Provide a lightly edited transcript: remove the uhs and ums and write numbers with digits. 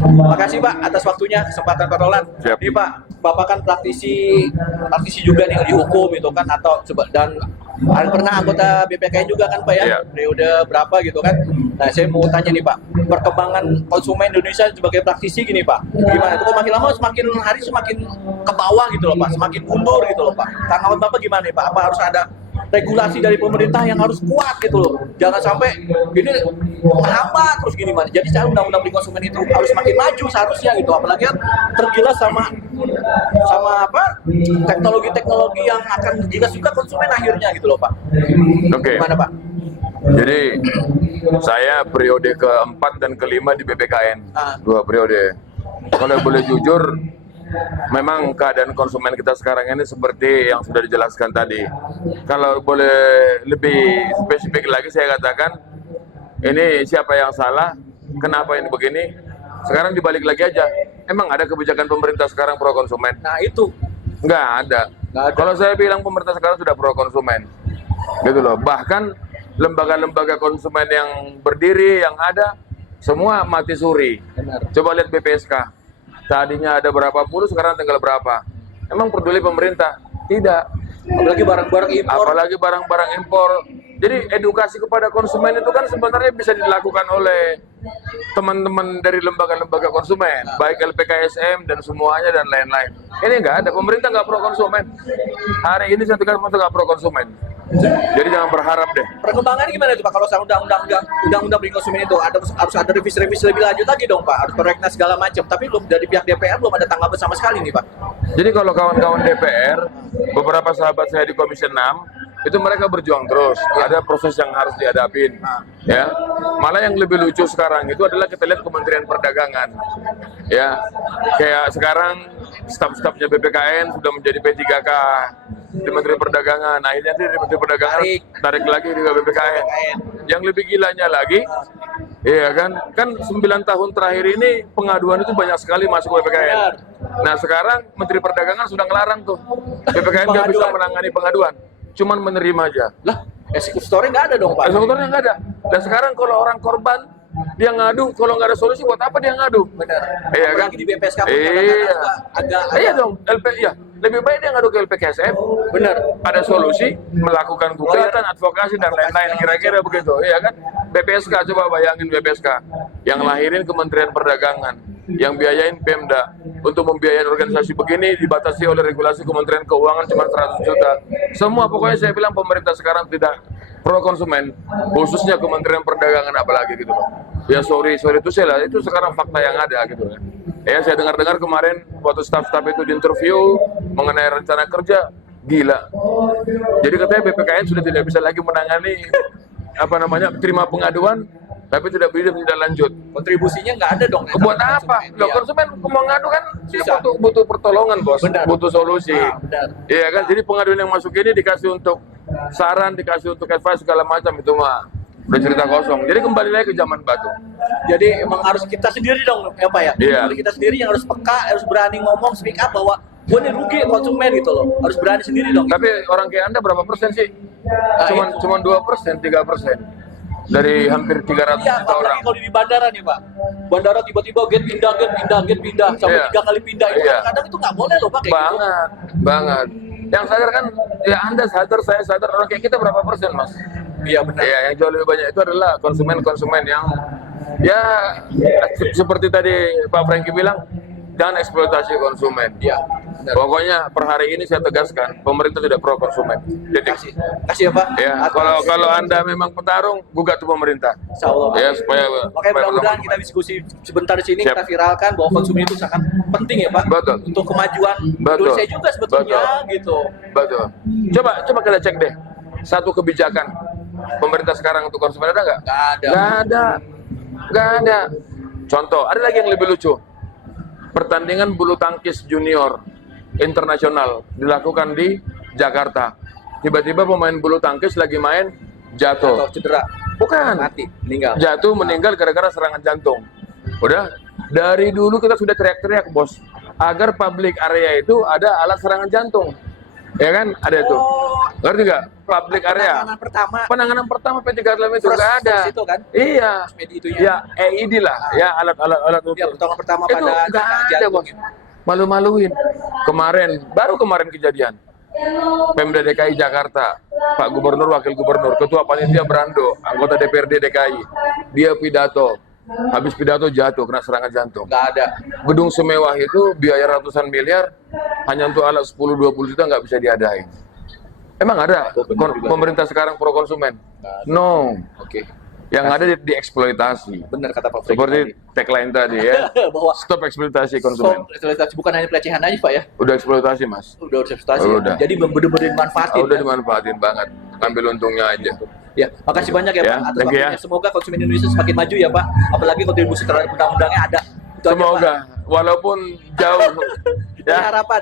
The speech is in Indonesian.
Makasih Pak atas waktunya, kesempatan Pak Roland. Siap. Ini Pak, Bapak kan praktisi juga nih di hukum itu kan, atau dan pernah anggota BPKN juga kan Pak ya, Iya. periode berapa gitu kan. Nah saya mau tanya nih Pak, perkembangan konsumen Indonesia sebagai praktisi gini Pak, gimana? Itu kok makin lama semakin hari semakin ke bawah gitu loh Pak, semakin mundur gitu loh Pak. Tanggapan Bapak gimana nih Pak? Apa harus ada regulasi dari pemerintah yang harus kuat gitu loh, jangan sampai ini menghambat terus gini mana. Jadi saya undang-undang beli konsumen itu harus makin maju seharusnya gitu, apalagi kan tergilas sama apa teknologi-teknologi yang akan tergilas juga konsumen akhirnya gitu loh Pak. Oke. Gimana Pak? Jadi saya periode keempat dan kelima di BPKN, dua periode. Kalau boleh jujur, memang keadaan konsumen kita sekarang ini seperti yang sudah dijelaskan tadi. Kalau boleh lebih spesifik lagi, saya katakan ini siapa yang salah, kenapa ini begini. Sekarang dibalik lagi aja, emang ada kebijakan pemerintah sekarang pro konsumen? Nah itu Nggak ada. Nggak ada. Kalau saya bilang pemerintah sekarang sudah pro konsumen, gitu loh. Bahkan lembaga-lembaga konsumen yang berdiri, yang ada, semua mati suri. benar. Coba lihat BPSK. Tadinya ada berapa puluh, sekarang tinggal berapa. Emang peduli pemerintah? Tidak. Apalagi barang-barang impor. Apalagi barang-barang impor. Jadi edukasi kepada konsumen itu kan sebenarnya bisa dilakukan oleh teman-teman dari lembaga-lembaga konsumen, baik LPKSM dan semuanya dan lain-lain. Ini nggak ada, pemerintah nggak pro konsumen. Hari ini saya tegas pemerintah nggak pro konsumen. Jadi jangan berharap deh. Perkembangannya gimana itu Pak? Kalau soal undang-undang beli konsumen itu harus ada revisi lebih lanjut lagi dong Pak, harus proyeknya segala macam. Tapi belum dari pihak DPR belum ada tanggapan sama sekali nih Pak. Jadi kalau kawan-kawan DPR, beberapa sahabat saya di Komisi 6, itu mereka berjuang terus. Ada proses yang harus dihadapin. Ya, malah yang lebih lucu sekarang itu adalah kita lihat Kementerian Perdagangan. Ya, kayak sekarang staf-stafnya BPKN sudah menjadi P3K di Menteri Perdagangan. Akhirnya dari Menteri Perdagangan tarik lagi di BPKN. Yang lebih gilanya lagi, iya kan 9 tahun terakhir ini pengaduan itu banyak sekali masuk BPKN. Nah sekarang Menteri Perdagangan sudah ngelarang tuh BPKN nggak bisa menangani pengaduan, cuman menerima aja. Lah, eksekutornya nggak ada dong Pak. Eksekutornya nggak ada. Dan sekarang kalau orang korban dia ngadu, kalau nggak ada solusi buat apa dia ngadu? Benar. Iya kan? Apalagi di BPSK Iya. agak Iya dong, iya. Lebih baik dia ngadu ke LPKSM. benar. Ada solusi, melakukan gugatan, advokasi dan lain-lain, kira-kira begitu, iya kan? BPSK, coba bayangin BPSK yang lahirin Kementerian Perdagangan, yang biayain Pemda untuk membiayai organisasi begini dibatasi oleh regulasi Kementerian Keuangan cuma 100 juta. Semua pokoknya saya bilang pemerintah sekarang tidak pro konsumen, khususnya Kementerian Perdagangan apalagi gitu loh. Ya sorry itu sih lah, itu sekarang fakta yang ada gitu ya. Ya saya dengar kemarin waktu staf-staf itu diinterview mengenai rencana kerja, gila. Jadi katanya BPKN sudah tidak bisa lagi menangani terima pengaduan, tapi tidak lanjut. Kontribusinya nggak ada dong. Buat apa? Loh, konsumen mau ngadu kan dia butuh pertolongan bos, Benar. butuh solusi. Benar. Iya kan? Jadi pengaduan yang masuk ini dikasih untuk saran, dikasih untuk advice segala macam, itu mah udah cerita kosong. Jadi kembali lagi ke zaman batu. Jadi emang harus kita sendiri dong ya Pak ya. Iya. Kita sendiri yang harus peka, harus berani ngomong, speak up bahwa gue nih rugi konsumen gitu loh. Harus berani sendiri dong. Tapi orang kayak Anda berapa persen sih? Cuman 2%, 3% dari hampir 300 Iya, juta orang. apalagi kalau di bandara nih Pak. Bandara tiba-tiba gate pindah sampai Iya. 3 kali pindah. Itu Iya. kadang-kadang itu nggak boleh loh Pak kayak gitu. Banget. Yang sadar kan, ya Anda sadar, saya sadar, orang kayak kita berapa persen mas? Iya benar. Ya, yang jauh lebih banyak itu adalah konsumen-konsumen yang ya seperti tadi Pak Franky bilang, jangan eksploitasi konsumen. Iya. Pokoknya per hari ini saya tegaskan, pemerintah tidak pro konsumen. Titik. Kasih ya Pak. Ya, kalau Anda memang petarung, gugat ke pemerintah. Insyaallah. Ya, supaya Oke, mudah-mudahan kita diskusi sebentar di sini. Siap. Kita viralkan bahwa konsumen itu sangat penting ya Pak. Betul. Untuk kemajuan Betul. Indonesia juga sebetulnya gitu. Betul. Coba kita cek deh satu kebijakan pemerintah sekarang untuk konsumen ada nggak? Nggak ada. Contoh, ada lagi yang lebih lucu. Pertandingan bulu tangkis junior internasional dilakukan di Jakarta. Tiba-tiba pemain bulu tangkis lagi main jatuh. Atau cedera. Bukan. Mati, meninggal. Jatuh meninggal gara-gara serangan jantung. Udah, dari dulu kita sudah teriak-teriak bos, agar public area itu ada alat serangan jantung. Ya kan? Ada itu. Ngerti nggak? Public area. Penanganan pertama Penanganan pertama P385 itu nggak ada. first itu kan? Iya. Media itunya. Ya, EID lah. Ya, alat-alat Ya, pertolongan pertama itu pada nggak ada, jantung Bang. gitu. Malu-maluin. Baru kemarin kejadian. Pemda DKI Jakarta, Pak Gubernur, Wakil Gubernur, Ketua Panitia Brando, anggota DPRD DKI, dia pidato. Habis pidato jatuh, kena serangan jantung. Nggak ada. Gedung semewah itu biaya ratusan miliar, hanya untuk alat 10-20 juta nggak bisa diadain. Emang ada pemerintah sekarang pro konsumen? No. Oke. Yang ada dieksploitasi. Benar kata Pak Freddy Seperti tadi. tagline tadi ya. Bahwa Stop eksploitasi konsumen. eksploitasi bukan hanya pelecehan aja Pak ya. Udah eksploitasi, Mas. Udah eksploitasi. Udah. Jadi bener-bener dimanfaatin. Udah ya. dimanfaatin banget. Ambil untungnya aja. Ya, makasih banyak ya, Ya, Pak atas thank you waktunya. ya. Semoga konsumen Indonesia semakin maju ya Pak. Apalagi kontribusi terhadap undang-undangnya ada. Itu aja, Semoga Pak. walaupun jauh Ini ya. harapan.